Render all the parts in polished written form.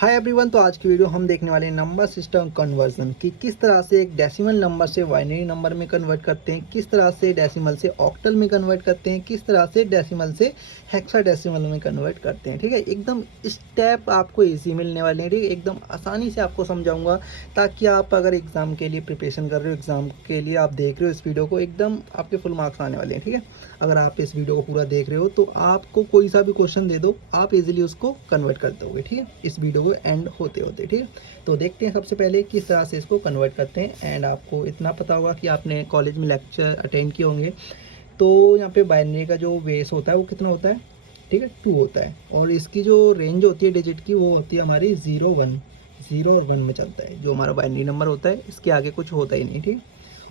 Hi everyone. तो आज की वीडियो हम देखने वाले हैं नंबर सिस्टम कन्वर्जन कि किस तरह से एक डेसिमल नंबर से बाइनरी नंबर में कन्वर्ट करते हैं, किस तरह से डेसिमल से ऑक्टल में कन्वर्ट करते हैं, किस तरह से डेसिमल से हेक्साडेसिमल में कन्वर्ट करते हैं। ठीक है, एकदम स्टेप आपको इजी मिलने वाले हैं। ठीक है, एकदम आसानी से आपको समझाऊंगा ताकि आप अगर एग्ज़ाम के लिए प्रिपरेशन कर रहे हो, एग्ज़ाम के लिए आप देख रहे हो इस वीडियो को, एकदम आपके फुल मार्क्स आने वाले हैं। ठीक है, अगर आप इस वीडियो को पूरा देख रहे हो तो आपको कोई सा भी क्वेश्चन दे दो, आप इजीली उसको कन्वर्ट कर दोगे। ठीक है, इस वीडियो को एंड होते होते। ठीक है, तो देखते हैं सबसे पहले किस तरह से इसको कन्वर्ट करते हैं। एंड आपको इतना पता होगा कि आपने कॉलेज में लेक्चर अटेंड किए होंगे, तो यहाँ पे बाइनरी का जो बेस होता है वो कितना होता है? ठीक है, 2 होता है। और इसकी जो रेंज होती है डिजिट की, वो होती है हमारी 0 और 1 में चलता है। जो हमारा बाइनरी नंबर होता है इसके आगे कुछ होता ही नहीं। ठीक,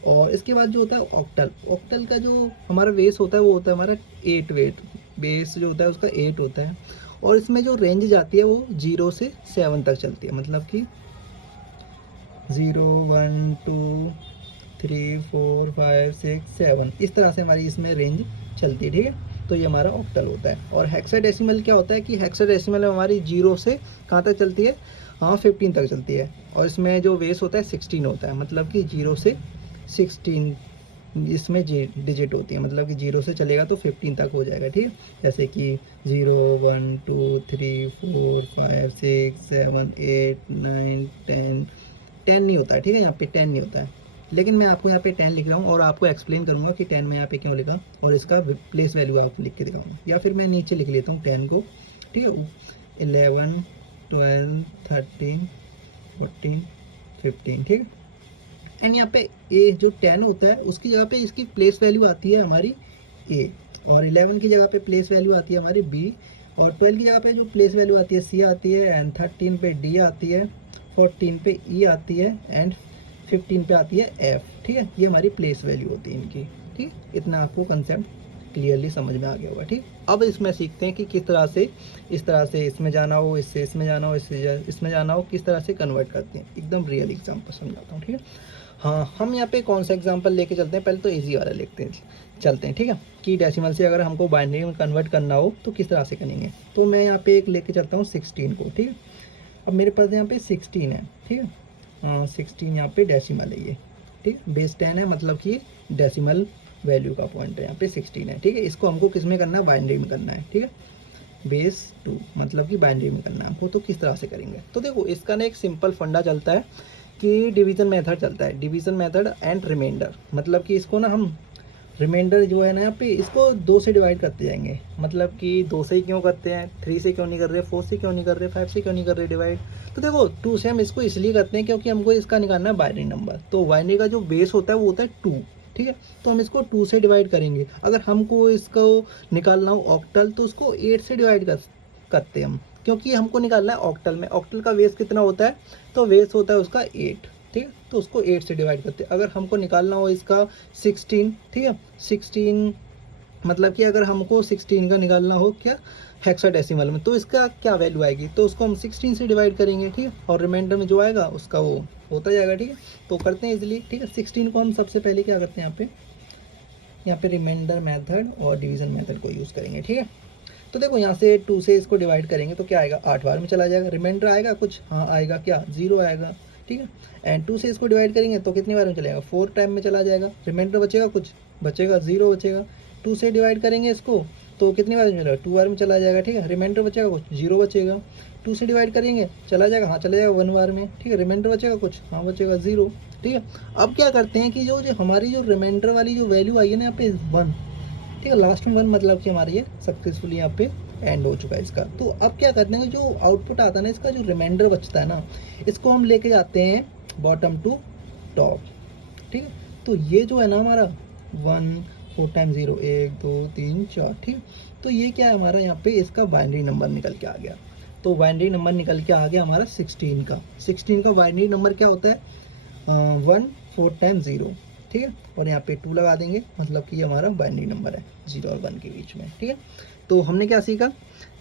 और इसके बाद जो होता है ऑक्टल, ऑक्टल का जो हमारा बेस होता है वो होता है हमारा 8 वेट। बेस जो होता है उसका 8 होता है, और इसमें जो रेंज जाती है वो 0 से 7 तक चलती है। मतलब कि 0 1 2 3 4 5 6 7 इस तरह से हमारी इसमें रेंज चलती है। ठीक है, तो ये हमारा ऑक्टल होता है। और हेक्साडेसिमल क्या होता है कि हेक्साडेसिमल में हमारी 0 से कहाँ तक चलती है? हाँ, 15 तक चलती है। और इसमें जो बेस होता है 16 होता है। मतलब कि 0 से 16 इसमें डिजिट होती है। मतलब कि 0 से चलेगा तो 15 तक हो जाएगा। ठीक है, जैसे कि 0 1 2 3 4 5 6 7 8 9 10 10 नहीं होता है। ठीक है, यहाँ पे 10 नहीं होता है, लेकिन मैं आपको यहाँ पे 10 लिख रहा हूँ और आपको एक्सप्लेन करूँगा कि 10 में यहाँ पे क्यों लिखा, और इसका प्लेस वैल्यू आप लिख के दिखाऊंगा। या फिर मैं नीचे लिख लेता हूँ 10 को। ठीक है, 11 12 13 14 15। ठीक है, एंड यहाँ पे ए जो 10 होता है उसकी जगह पे इसकी प्लेस वैल्यू आती है हमारी ए, और 11 की जगह पे प्लेस वैल्यू आती है हमारी बी, और 12 की जगह पे जो प्लेस वैल्यू आती है सी आती है, एंड 13 पे डी आती है, 14 पे ई आती है, एंड 15 पे आती है एफ। ठीक है, ये हमारी प्लेस वैल्यू होती है इनकी। ठीक, इतना आपको कंसेप्ट क्लियरली समझ में आ गया होगा। ठीक, अब इसमें सीखते हैं कि किस तरह से इस तरह से इसमें जाना हो, इससे इसमें जाना हो, इससे इसमें जाना हो, किस तरह से कन्वर्ट करते हैं। एकदम रियल एग्जाम्पल समझाता हूँ। ठीक है, हाँ, हम यहाँ पे कौन सा एग्जांपल लेके चलते हैं? पहले तो इजी वाला लेते हैं, चलते हैं। ठीक है, कि डेसिमल से अगर हमको बाइनरी में कन्वर्ट करना हो तो किस तरह से करेंगे। तो मैं यहाँ पे एक लेके चलता हूँ 16 को। ठीक है, अब मेरे पास यहाँ पे 16 है। ठीक है, 16 यहाँ पे डेसिमल है ये। ठीक है, बेस 10 है, मतलब कि डेसिमल वैल्यू का पॉइंट है यहाँ पे 16 है। ठीक है, इसको हमको किस में करना है? बाइनरी में करना है। ठीक है, बेस 2 मतलब कि बाइनरी में करना है हमको। तो किस तरह से करेंगे? तो देखो, इसका ना एक सिंपल फंडा चलता है कि डिवीज़न मेथड चलता है, डिवीज़न मेथड एंड रिमाइंडर। मतलब कि इसको ना हम रिमाइंडर जो है ना यहाँ पे, इसको 2 से डिवाइड करते जाएंगे। मतलब कि 2 से ही क्यों करते हैं, 3 से क्यों नहीं कर रहे, 4 से क्यों नहीं कर रहे, 5 से क्यों नहीं कर रहे डिवाइड? तो देखो, 2 से हम इसको इसलिए करते हैं क्योंकि हमको इसका निकालना है बाइनरी नंबर। तो बाइनरी का जो बेस होता है वो होता है 2। ठीक है, तो हम इसको 2 से डिवाइड करेंगे। अगर हमको इसको निकालना हो ऑक्टल तो उसको 8 से डिवाइड करते हैं हम, क्योंकि हमको निकालना है ऑक्टल में। ऑक्टल का बेस कितना होता है? तो बेस होता है उसका 8। ठीक है, तो उसको 8 से डिवाइड करते हैं। अगर हमको निकालना हो इसका 16, ठीक है, 16 मतलब कि अगर हमको 16 का निकालना हो क्या हेक्साडेसिमल में, तो इसका क्या वैल्यू आएगी? तो उसको हम 16 से डिवाइड करेंगे। ठीक है, और रिमाइंडर में जो आएगा उसका वो होता जाएगा। ठीक है, तो करते हैं इजीली। ठीक है, 16 को हम सबसे पहले क्या करते हैं, यहाँ पे रिमाइंडर मेथड और डिवीज़न मेथड को यूज़ करेंगे। ठीक है, तो देखो, यहाँ से 2 से इसको डिवाइड करेंगे तो क्या आएगा? 8 बार में चला जाएगा। रिमाइंडर आएगा कुछ? हाँ आएगा, क्या? 0 आएगा। ठीक है, एंड 2 से इसको डिवाइड करेंगे तो कितनी बार में चलेगा? 4 टाइम में चला जाएगा। रिमाइंडर बचेगा कुछ? बचेगा 0 बचेगा। 2 से डिवाइड करेंगे इसको तो कितनी बार में चलेगा? 2 बार में चला जाएगा। ठीक है, रिमाइंडर बचेगा कुछ? 0 बचेगा। 2 से डिवाइड करेंगे चला जाएगा? हाँ चला जाएगा 1 बार में। ठीक है, रिमाइंडर बचेगा कुछ? हाँ बचेगा 0। ठीक है, अब क्या करते हैं कि जो जो हमारी जो रिमाइंडर वाली जो वैल्यू आई है ना यहाँ पे 1, ठीक है, लास्ट में 1, मतलब कि हमारी ये सक्सेसफुली यहाँ पे एंड हो चुका है इसका। तो अब क्या करते हैं, जो आउटपुट आता है ना, इसका जो रिमाइंडर बचता है ना, इसको हम लेके जाते हैं बॉटम टू टॉप। ठीक है, तो ये जो है ना हमारा 1 4 टाइम 0 1 2 3 4। ठीक, तो ये क्या है हमारा, यहाँ पे इसका बाइनरी नंबर निकल के आ गया। तो बाइनरी नंबर निकल के आ गया हमारा 16 का। 16 का बाइनरी नंबर क्या होता है? 1 4 टाइम 0। ठीक है, और यहाँ पे 2 लगा देंगे, मतलब कि ये हमारा बाइनरी नंबर है 0 और 1 के बीच में। ठीक है, तो हमने क्या सीखा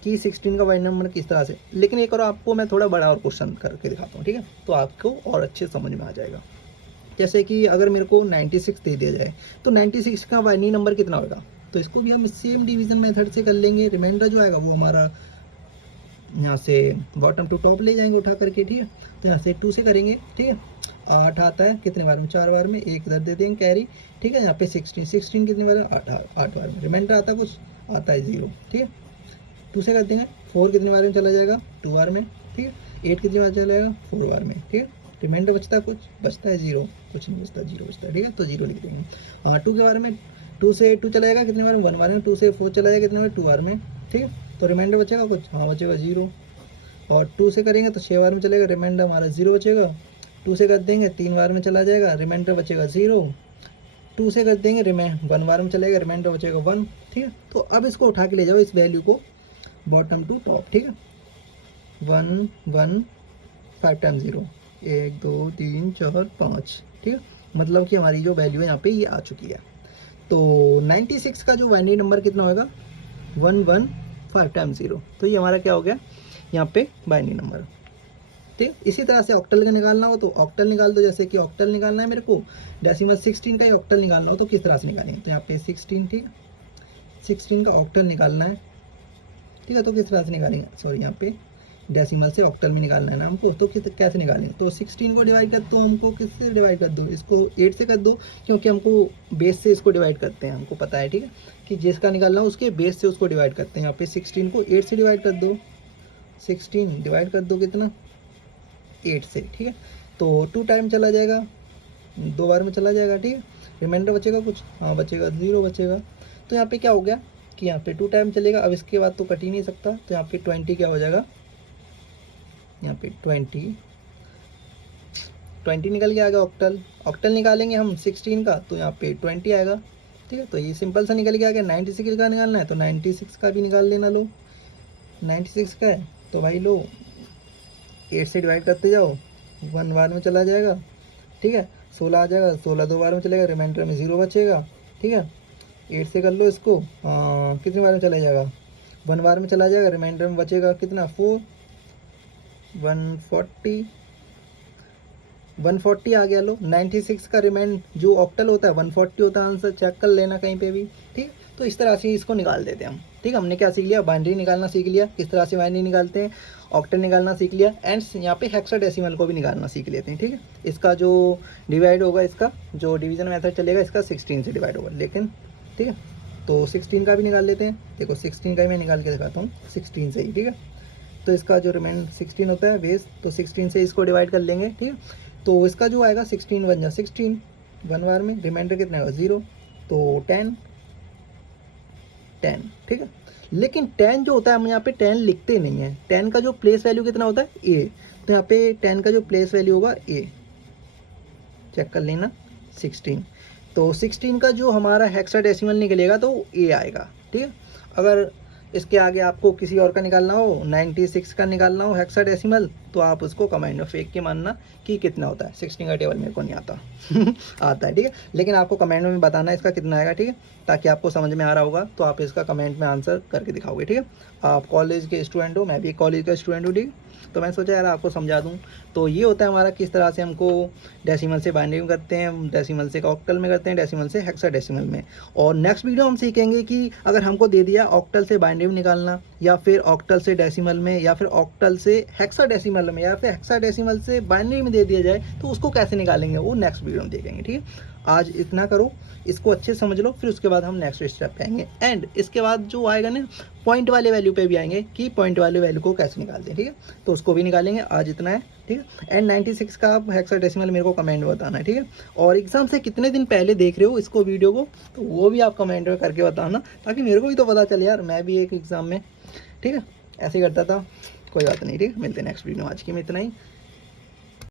कि 16 का बाइनरी नंबर किस तरह से। लेकिन एक और आपको मैं थोड़ा बड़ा और क्वेश्चन करके दिखाता हूँ। ठीक है, तो आपको और अच्छे समझ में आ जाएगा। जैसे कि अगर मेरे को 96 दे दिया जाए तो 96 का बाइनरी नंबर कितना होगा? तो इसको भी हम सेम डिवीजन मेथड से कर लेंगे। रिमाइंडर जो आएगा वो हमारा यहाँ से बॉटम टू टॉप ले जाएंगे उठा करके, ठीक है। तो यहाँ से 2 से करेंगे, ठीक है। 8 आता है कितने बार में, 4 बार में, एक इधर दे देंगे कैरी, ठीक है। यहाँ पे 16 कितने बार में, 8 बार में। रिमाइंडर आता कुछ, आता है 0, ठीक है। 2 से कर देंगे, 4 कितने बार में चला जाएगा, 2 बार में, ठीक है। 8 कितनी बार चला जाएगा, 4 बार में, ठीक है। रिमाइंडर बचता है कुछ, बचता है 0, कुछ नहीं बचता, 0 बचता है, ठीक है। तो 0 लिख देंगे। हाँ 2 के बारे में, 2 से 2 चला जाएगा कितने बार में, 1 बार में। 2 से 4 चला जाएगा कितने बार, 2 बार में, ठीक है। तो रिमाइंडर बचेगा कुछ, हाँ बचेगा 0। और 2 से करेंगे तो 6 बार में चलेगा, रिमाइंडर हमारा 0 बचेगा। 2 से कर देंगे 3 बार में चला जाएगा, रिमाइंडर बचेगा 0। 2 से कर देंगे 1 बार में चलेगा, रिमाइंडर बचेगा 1, ठीक है। तो अब इसको उठा के ले जाओ इस वैल्यू को बॉटम टू टॉप, ठीक है। 1 1 5 टाइम 0, 1 2 3 4 5, ठीक है। मतलब कि हमारी जो वैल्यू है यहाँ पे ये आ चुकी है। तो 96 का जो बाइनरी नंबर कितना होगा, 115 टाइम 0। तो ये हमारा क्या हो गया यहाँ पे बाइनरी नंबर, ठीक। इसी तरह से ऑक्टल का निकालना हो तो ऑक्टल निकाल दो। जैसे कि ऑक्टल निकालना है मेरे को, डेसिमल 16 का ही ऑक्टल निकालना हो तो किस तरह से निकालेंगे, तो यहाँ पे 16, ठीक है। 16 का ऑक्टल निकालना है, ठीक है। तो किस तरह से निकालेंगे, सॉरी यहाँ पे डेसिमल से ऑक्टल में निकालना है ना हमको, तो कैसे निकालेंगे। तो 16 को डिवाइड कर दो, हमको किससे डिवाइड कर दो, इसको 8 से कर दो, क्योंकि हमको बेस से इसको डिवाइड करते हैं, हमको पता है, ठीक है, कि जिसका निकालना हो उसके बेस से उसको डिवाइड करते हैं। यहाँ पे 16 को 8 से डिवाइड कर दो, 16 डिवाइड कर दो कितना, 8 से, ठीक है। तो 2 टाइम चला जाएगा, 2 बार में चला जाएगा, ठीक है। रिमाइंडर बचेगा कुछ, हाँ बचेगा 0 बचेगा। तो यहाँ पे क्या हो गया कि यहाँ पे 2 टाइम चलेगा। अब इसके बाद तो कट ही नहीं सकता, तो यहाँ पे 20 क्या हो जाएगा, यहाँ पे 20 निकल के आएगा ऑक्टल। ऑक्टल निकालेंगे हम 16 का तो यहाँ पे 20 आएगा, ठीक है। तो ये सिंपल सा निकल के आ गया। 96 का निकालना है तो 96 का भी निकाल लेना, लो 96 का है तो भाई लो 8 से डिवाइड करते जाओ, 1 बार में चला जाएगा, ठीक है। 16 आ जाएगा, 16 2 बार में चलेगा, रिमाइंडर में 0 बचेगा, ठीक है। 8 से कर लो इसको, कितने बार में चला जाएगा, 1 बार में चला जाएगा, रिमाइंडर में बचेगा कितना 4, 140 आ गया। लो 96 का रिमाइंड जो ऑक्टल होता है 140 होता है, आंसर चेक कर लेना कहीं पे भी, ठीक। तो इस तरह से इसको निकाल देते हैं हम, ठीक। हमने क्या सीख लिया, बाइनरी निकालना सीख लिया, किस तरह से बाइनरी निकालते हैं, ऑक्टल निकालना सीख लिया, एंड यहाँ पे हेक्साडेसिमल को भी निकालना सीख लेते हैं, ठीक है। इसका जो डिवाइड होगा, इसका जो डिवीजन मेथड चलेगा, इसका 16 से डिवाइड होगा, लेकिन ठीक है। तो 16 का भी निकाल लेते हैं। देखो 16 का ही मैं निकाल के दिखाता हूँ, 16 से ही, ठीक है। तो इसका जो रिमाइंड 16 होता है बेस, तो 16 से इसको डिवाइड कर लेंगे, ठीक है। तो इसका जो आएगा 16 1 जा 16, 1 बार में, रिमाइंडर कितना होगा 0, तो 10, ठीक है। लेकिन 10 जो होता है हम यहाँ पे 10 लिखते नहीं है। 10 का जो प्लेस वैल्यू कितना होता है ए, तो यहाँ पे 10 का जो प्लेस वैल्यू होगा ए, चेक कर लेना 16। तो 16 का जो हमारा हेक्साडेसिमल निकलेगा तो ए आएगा, ठीक है। अगर इसके आगे आपको किसी और का निकालना हो, 96 का निकालना हो हेक्साडेसिमल, तो आप उसको कमेंट में फेंक के मानना कि कितना होता है। 16 का टेबल मेरे को नहीं आता आता है, ठीक है। लेकिन आपको कमेंट में बताना इसका कितना आएगा, ठीक है, ताकि आपको समझ में आ रहा होगा तो आप इसका कमेंट में आंसर करके दिखाओगे, ठीक है। आप कॉलेज के स्टूडेंट हो, मैं भी कॉलेज का स्टूडेंट हूँ, ठीक है। तो मैं सोचा यार आपको समझा दूँ। तो ये होता है हमारा किस तरह से हमको डेसिमल से बाइनरी में करते हैं, डेसिमल से ऑक्टल में करते हैं, डेसिमल से हेक्साडेसिमल में। और नेक्स्ट वीडियो हम सीखेंगे कि अगर हमको दे दिया ऑक्टल से बाइनरी में निकालना, या फिर ऑक्टल से डेसिमल में, या फिर ऑक्टल से हेक्साडेसिमल में, या फिर हेक्साडेसिमल से बाइनरी में दे दिया जाए तो उसको कैसे निकालेंगे, वो नेक्स्ट वीडियो में देखेंगे, ठीक है। आज इतना करो, इसको अच्छे से समझ लो, फिर उसके बाद हम नेक्स्ट स्टेप पे आएंगे। एंड इसके बाद जो आएगा ना, पॉइंट वाले वैल्यू पे भी आएंगे कि पॉइंट वाले वैल्यू को कैसे निकालते हैं, ठीक है। तो उसको भी निकालेंगे, आज इतना है, ठीक है। एंड 96 का आप हेक्साडेसिमल मेरे को कमेंट में बताना है, ठीक है। और एग्जाम से कितने दिन पहले देख रहे हो इसको वीडियो को, तो वो भी आप कमेंट में करके बताना, ताकि मेरे को भी तो पता चले यार, मैं भी एक एग्ज़ाम में, ठीक है, ऐसे ही करता था। कोई बात नहीं, ठीक है। मिलते हैं नेक्स्ट वीडियो, आज की में इतना ही।